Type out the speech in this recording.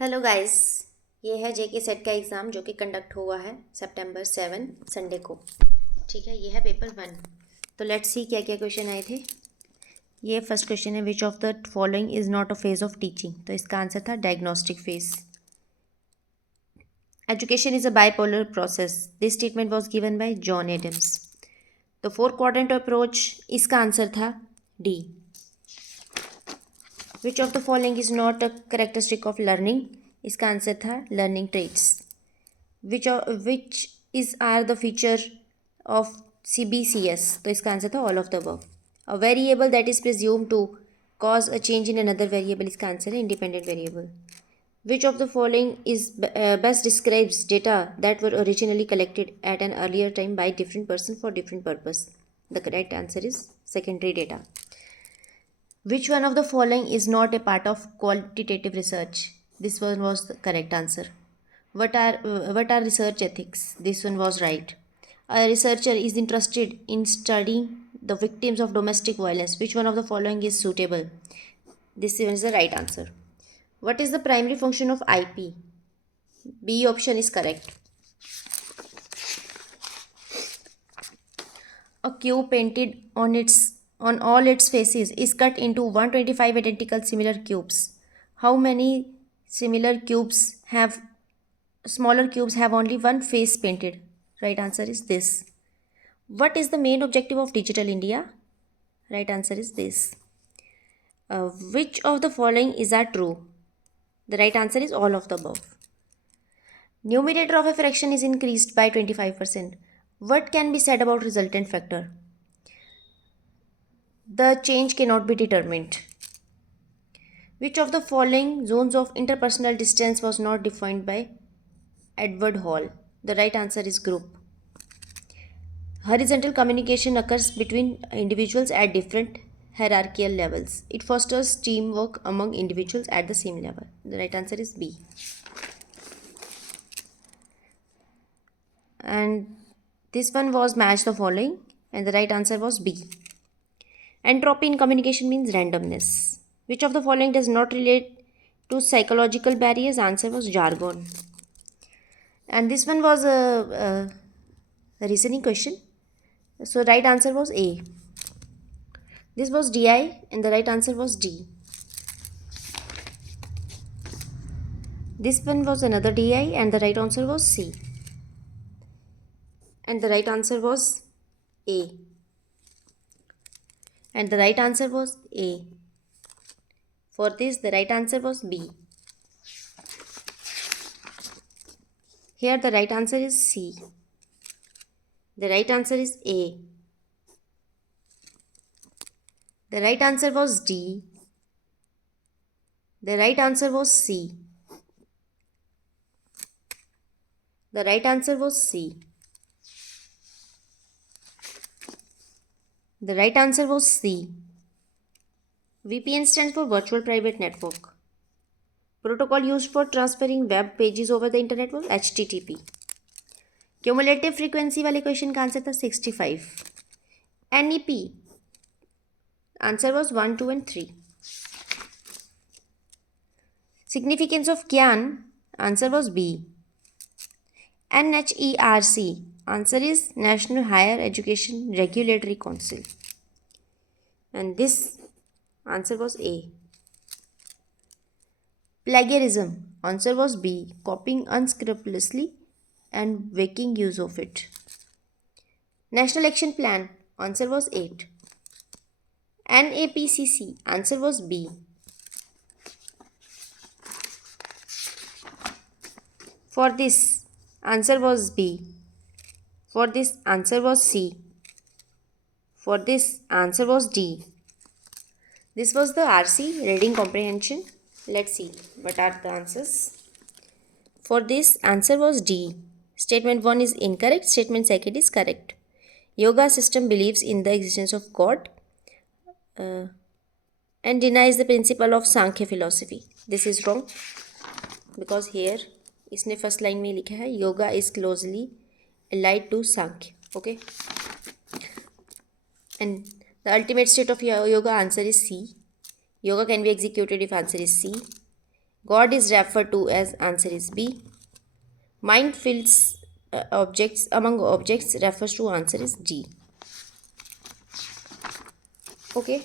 Hello guys. ये है जेके set का एग्ज़ाम जो कि कंडक्ट हुआ है September 7 संडे को। ठीक है, ये है पेपर 1। तो लेट्स सी क्या क्या क्वेश्चन आए थे। ये फर्स्ट क्वेश्चन है, which of the following is not a phase of teaching. तो इसका आंसर था diagnostic phase. Education is a bipolar process. This statement was given by John Adams. तो 4 क्वाड्रेंट अप्रोच, इसका आंसर था D. Which of the following is not a characteristic of learning. इसका answer था learning traits. which is are the feature of CBCS. तो इसका answer था all of the above. A variable that is presumed to cause a change in another variable, इसका answer है independent variable. Which of the following is best describes data that were originally collected at an earlier time by different person for different purpose? The correct answer is secondary data. Which one of the following is not a part of qualitative research? This one was the correct answer. What are research ethics? This one was right. A researcher is interested in studying the victims of domestic violence. Which one of the following is suitable? This one is the right answer. What is the primary function of IP? B option is correct. A cube painted on all its faces is cut into 125 identical similar cubes. How many similar cubes have smaller cubes have only one face painted? Right answer is this. What is the main objective of Digital India? Right answer is this. Which of the following is are true? The right answer is all of the above. Numerator of a fraction is increased by 25%. What can be said about resultant factor? The change cannot be determined. Which of the following zones of interpersonal distance was not defined by Edward Hall? The right answer is group. Horizontal communication occurs between individuals at different hierarchical levels. It fosters teamwork among individuals at the same level. The right answer is B. And this one was match the following, and the right answer was B. Entropy in communication means randomness. Which of the following does not relate to psychological barriers? Answer was jargon. And this one was a reasoning question. So right answer was A. This was DI and the right answer was D. This one was another DI and the right answer was C. And the right answer was A. And the right answer was A. For this, the right answer was B. Here the right answer is C. The right answer is A. The right answer was D. The right answer was C. The right answer was C. The right answer was C. VPN stands for Virtual Private Network. Protocol used for transferring web pages over the internet was HTTP. Cumulative frequency वाले question का answer था 65. NEP answer was 1, 2 and 3. Significance of CAN answer was B. NHERC answer is National Higher Education Regulatory Council. And this answer was A. Plagiarism answer was B. Copying unscrupulously and making use of it. National Action Plan answer was 8. NAPCC answer was B. For this answer was B. For this answer was C. For this answer was D. This was the RC, reading comprehension. Let's see what are the answers. For this answer was D. Statement 1 is incorrect. Statement 2 is correct. Yoga system believes in the existence of God and denies the principle of Sankhya philosophy. This is wrong because here इसने first line में लिखा है yoga is closely allied to Sankhya. Okay. And the ultimate state of yoga answer is C. Yoga can be executed if answer is C. God is referred to as, answer is B. Mind fills objects among objects refers to, answer is G. Okay.